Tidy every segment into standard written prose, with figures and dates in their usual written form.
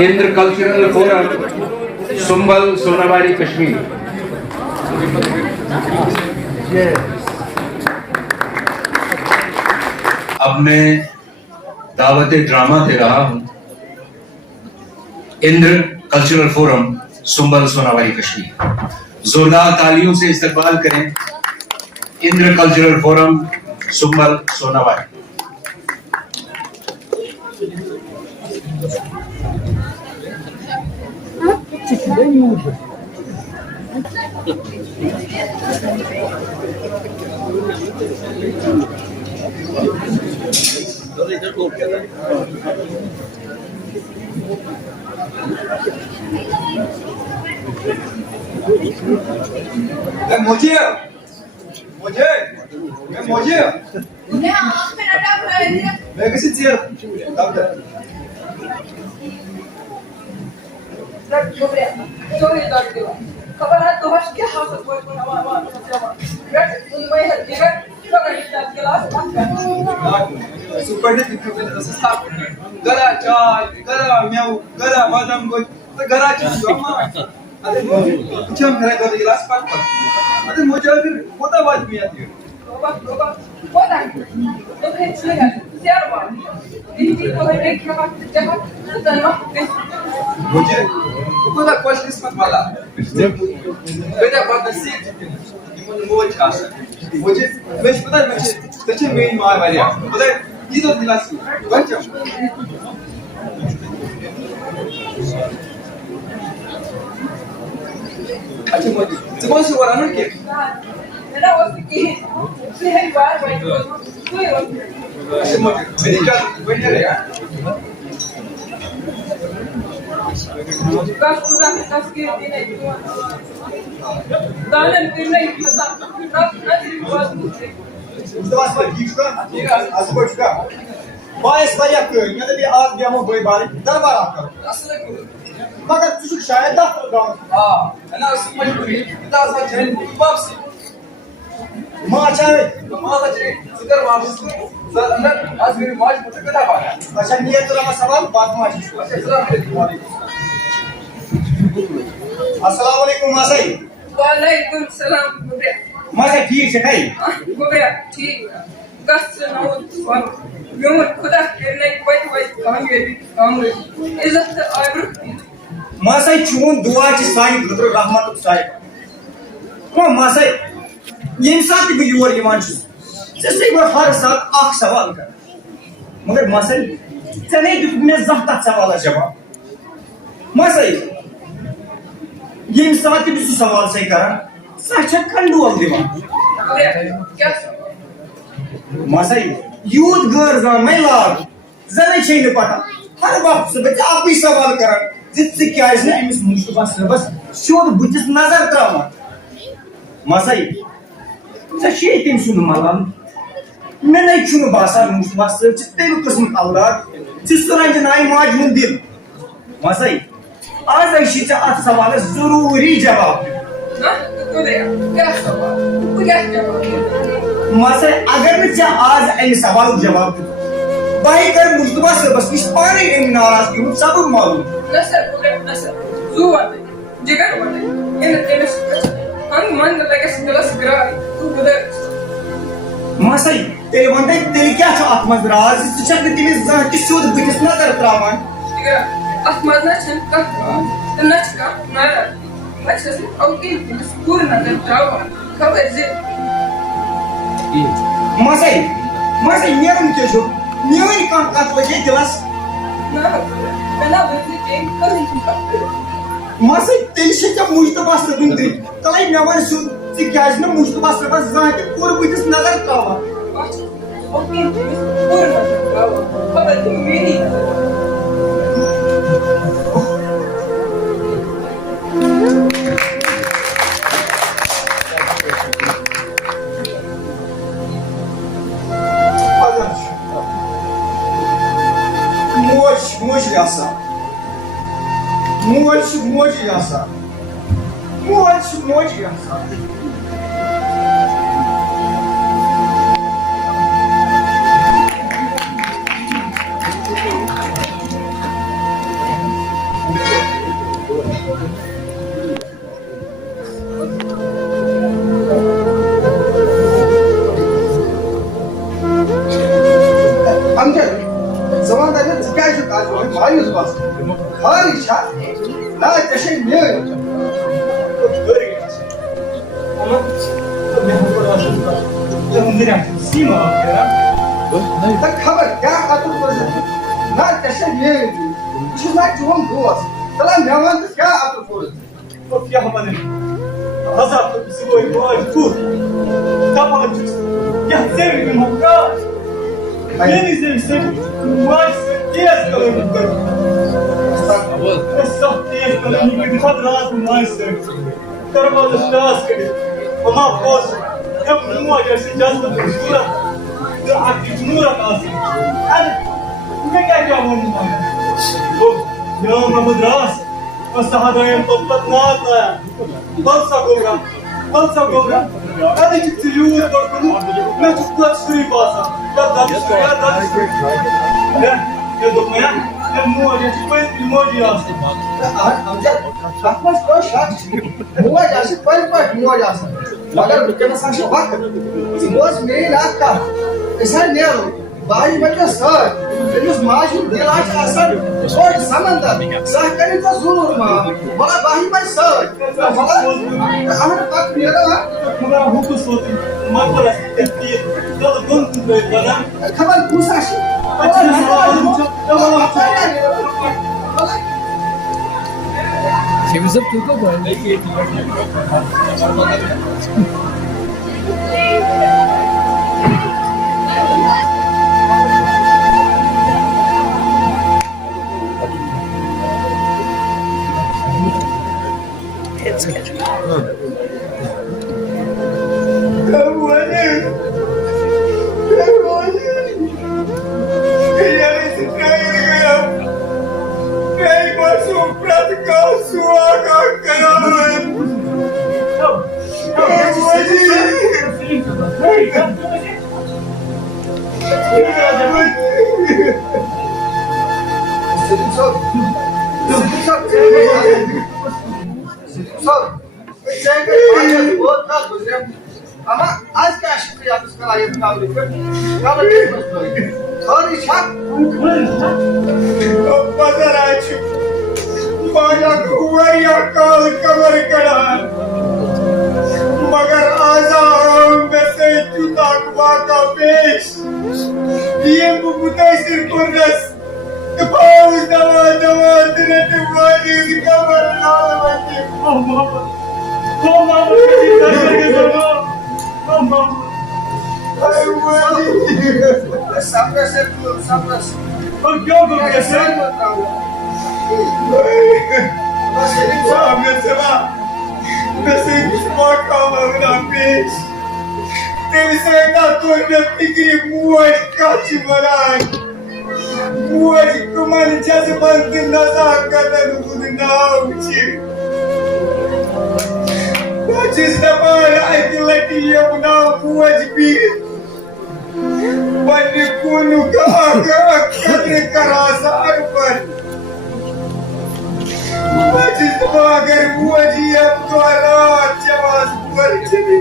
Indra cultural forum Sumbal Sonawari Kashmir. अब मैं दावत ड्रामा दे रहा हूं। इंद्र कल्चरल फोरम सुंबल सोनावारी कश्मीर, जोरदार तालियों से इस्तकबाल करें इंद्र कल्चरल फोरम सुंबल सोनावारी। मुझे मैं किसी चीज खबर है तो हर्ष क्या हाथ कोई कोई हवा बैठ उनमें है टिकट खबर है क्लास सुपर हिट गरा चाय गरा म्याऊ गरा बादाम गोई तो गरा चाय अम्मा अरे चम करे तो गिलास पाक अरे मुझे फिर होता बात भी आती है रोबा होता तो है चलेगा शेयर बात इनकी तो है एक जगह तो मुझे куда больше смотрела когда подноси ему очень хорошо मुझे मैं पता है मुझे मेन मार वाली पता है ये तो गिलास बच्चा अच्छा मुझे कौन सी वाला ना के मेरा वो की से है बार भाई कोई अच्छा मुझे मेरी क्या बढ़िया रहेगा कस खुदा के कस के दिन है दालन फिर नहीं पता कब नजर बात Сдавай свой гишка, а сколько? Бай своя кër, me dhe bi az bja më bëj bari, dërbar akër. Maka të çuk shaj, da të rëganë. أنا اسمه مجبوري أنت أصلا جاي بابسي Ma qaj, ما أجري سكر بابسي أنا أزمي ماج متكلم على अच्छा niye të rama saval, baat ma qishka. Assalamualaikum Masai. वालेकुम सलाम गुबे Masai ठीक है खाई. गुबे ठीक कस ना योर खुदा के नहीं कोई काम इज्जत आबरू Masai चून दुआ च सानी गदर रहमत साई. को Masai yin साथ भी योर ईमान च. जैसे वो हर साथ आख सवाल कर. मगर Masai चने दुख में ज़हता सवाल जवाब. Masai yin साथ भी सवाल से करा. साचा कंडोल दिवा. क्या Masai youth girls on my lord. ज़रा चाहिए पता. हर बाप से बच्चे आप भी सवाल करा. जिससे क्या है ना इस मुश्किल से बस शोध बुझिस नजर तरामा. Masai ज़शे तीन सुन मालूम. मैं नहीं चुन बासा मुश्किल से जितने भी किस्म औलाद जिस तरह जनाई माज मुंदिल. Masai आज ऐसी चाह सवाल जरूरी जवाब. गुबे क्या सवाल क्या जवाब Masai अगर मैं चाह आज इन सवाल जवाब भाई कर मुश्किल से बस इस पारे इन नाराज क्यों सब मालूम. नसर गुबे नसर जुवान जिगर वाले इन तेरे हम मन लगे स्कलस ग्रा तू गुबे Masai तेरे बंदे तेरे क्या चाह आत्मज राज इस चक्र तेरे ज़ाह की शोध बुझिस ना कर त्रामान. जिगर अहमद नचन का नच का नारा अच्छा से ओके स्कूल नजर जाओ खबर जे Masai नेरम के जो नेवन काम का तो ये गिलास. ना पहला बच्चे के कहीं का Masai तेरे से क्या मुश्तबा से बिंदरी तलाई नवान सु से क्या है ना मुश्तबा से बस ज़ाह के पूरे बुझिस नजर त्रामान. ओके स्कूल नजर जाओ खबर तुम मेरी Moç yasa. Moç yasa. Moç yasa. Amca, zamanlarda ticaycı kalbimi mayuz bastı. Harika. La teşekkür ederim. Böyle geçsin. Ama tabii bu aslında जब सीमा तक खबर क्या आतुर बजे ना कैसे ये चुना चुम दोस तला मेहमान क्या आतुर बोल तो क्या हमारे हज़ार तो किसी को एक बार टूर तब आज क्या सेवी में होगा ये नहीं सेवी मार से तेज करो सब तेज करो नहीं दिखात रात मार से तरबाद स्टास करे वहाँ पोस जब मुँह जैसे जज्बा पूरा जो आपकी नूर आती अरे तुम्हें क्या बोलूँ मैं वो जो मद्रास और सहादों तो पतना आता है बल सकोगा अरे कितनी यूज़ करते हो मैं चुपचाप सुई पासा या दादी ये तो मैं ये मुँह जैसे कोई इमोजी आती हम जब आपस को शायद मुँह जैसे कोई मुँह जैसा मगर बिकना सांस वक्त रोज मेरी रात का ऐसा नहीं हो बाई बच्चे सर इस माशू दिलाश असर और समंदर सहकरी तो जरूर मां बड़ा बाही पर सर बड़ा अहम तक मेरा मगर हुकुस होती मत पर इतनी तो गुण तुझे बना खबर पूछा she Temiz yaptık da ne ama az kaşık yapışkan ayıp kaldı. Kaldı mı? Sorry şak. Pazar açık. Bana kuvaya kal kamar kara. Magar azam bese tutak vaka peş. Diye bu mutaysir kurras. Pauz dava dinete valiz kamar ağlamak. Mama, Sabras. और क्यों तुम कैसे? बस एक सामने से बात, बस एक स्पॉट का मगना पेश, तेरे से ना तो न पिगरी मुआज काची मरान, मुआज कुमान जैसे बनते नज़ार करने दूध ना उची. Just the man I feel like you now was big. But you couldn't go Karasa Arpan. What is the bagger who was here to our Chavas Burchini?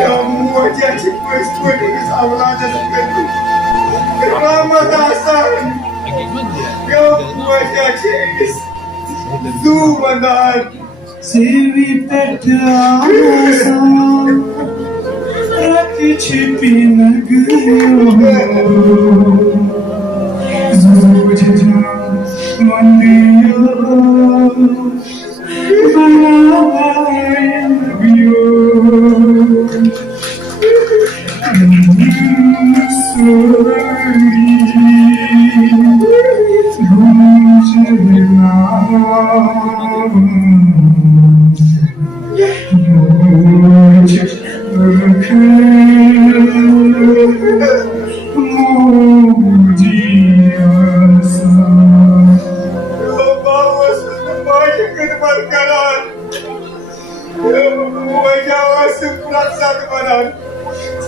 Yamuaji was putting his avalanche of Ramadasan. Sevi petrasa Rakı çipine gülüyor Zucuca mandiyor Bana yapıyor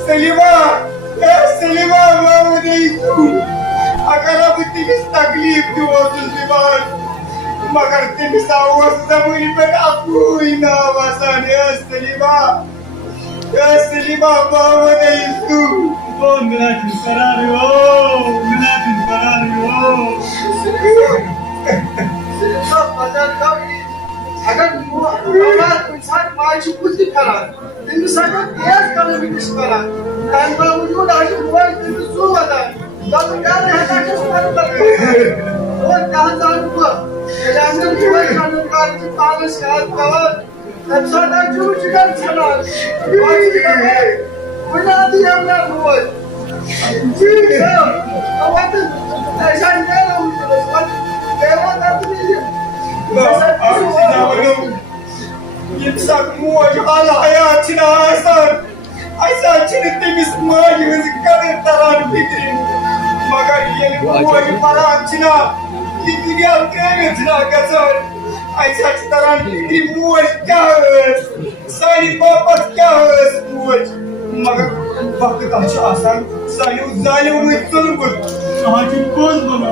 Selima, Selima, तमिस तकलीफ दिवान मगर तमिस जमीन पे अकुई ना वसान सलीमा बावदू ओ मिनाटिन करारियो अगर इंसान माजी कुछ करा तमिस अगर तेज कर बिनिस करा कान बावजूद आज हुआ तमिस सो बता जब कर रहा था कि सुन कर और कहां जा हुआ जानन हुआ जानन का पागल साथ का तब सदा जो चिकन चला आज है वना दी हमला हुआ जी सर अब ऐसा नहीं हो देवा तभी يمسك موج على حياتنا عشان تمس ماجي وذكر تران فكري مگر يلي موج فراتنا الدنيا كانتنا كسر عشان تران فكري موج كاس ساني بابا كاس موج مگر وقت آسان ساني وزالي ومتظلم Hakim koz bana.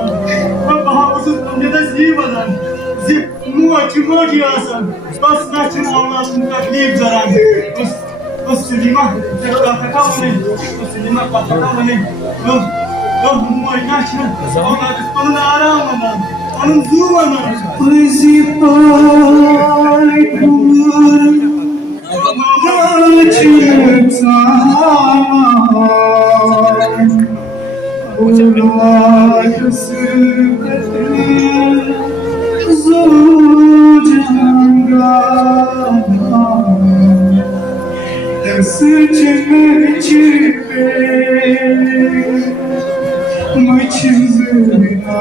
Ben bahamızın önünde ziyi badan. Zip muaçı yasan. Bas naçın Allah'ın taklif zaran. Bas silima. Kata mani. Bas silima kata mani. Yok muay naçın. Ona onun aramından. Onun zumana. Prizipay kur. Naçın zaman. Allah sıkıntı zujanga sıçme çipe mıçızına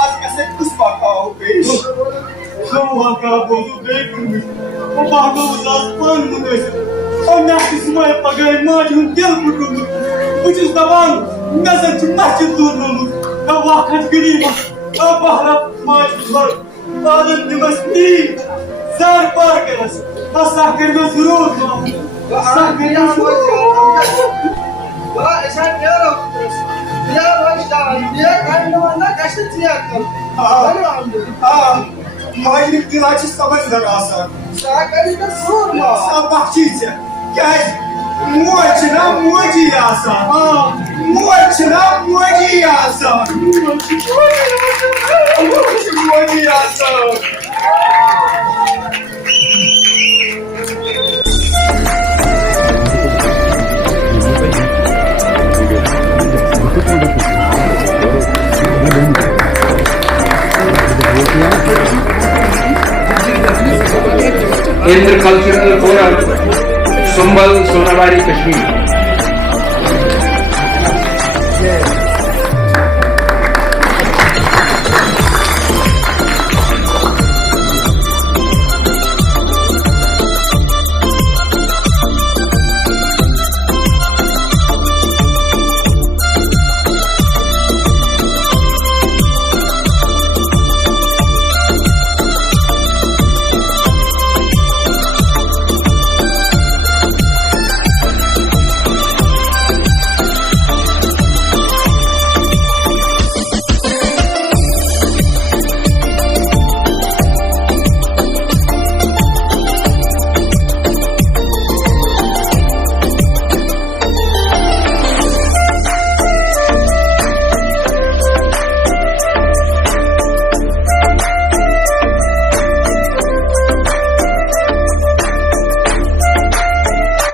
आज ऐसे कुछ बाका हो गई acabou do bem comigo. O barulho das panas. Olha que isso vai pagar a imagem tempo comigo. O desdavano, nessa de mais de tudo. A vaca de grima, a barra mais de sol. Para de mais mim. Zar parquelas. A saca dos rudos. A saca dos rudos. Sen ne yaptınız? Ya başlar, ya kaynağına kaçtı tiyatro. Öyle oldu. Mic दिलाची समज जरा असा Sakarıyla sorma. बाकीचे काय मोचना मोजी असा मोचना मोजी असा मोजी असा Indra cultural forum Sumbal Sonawari Kashmir.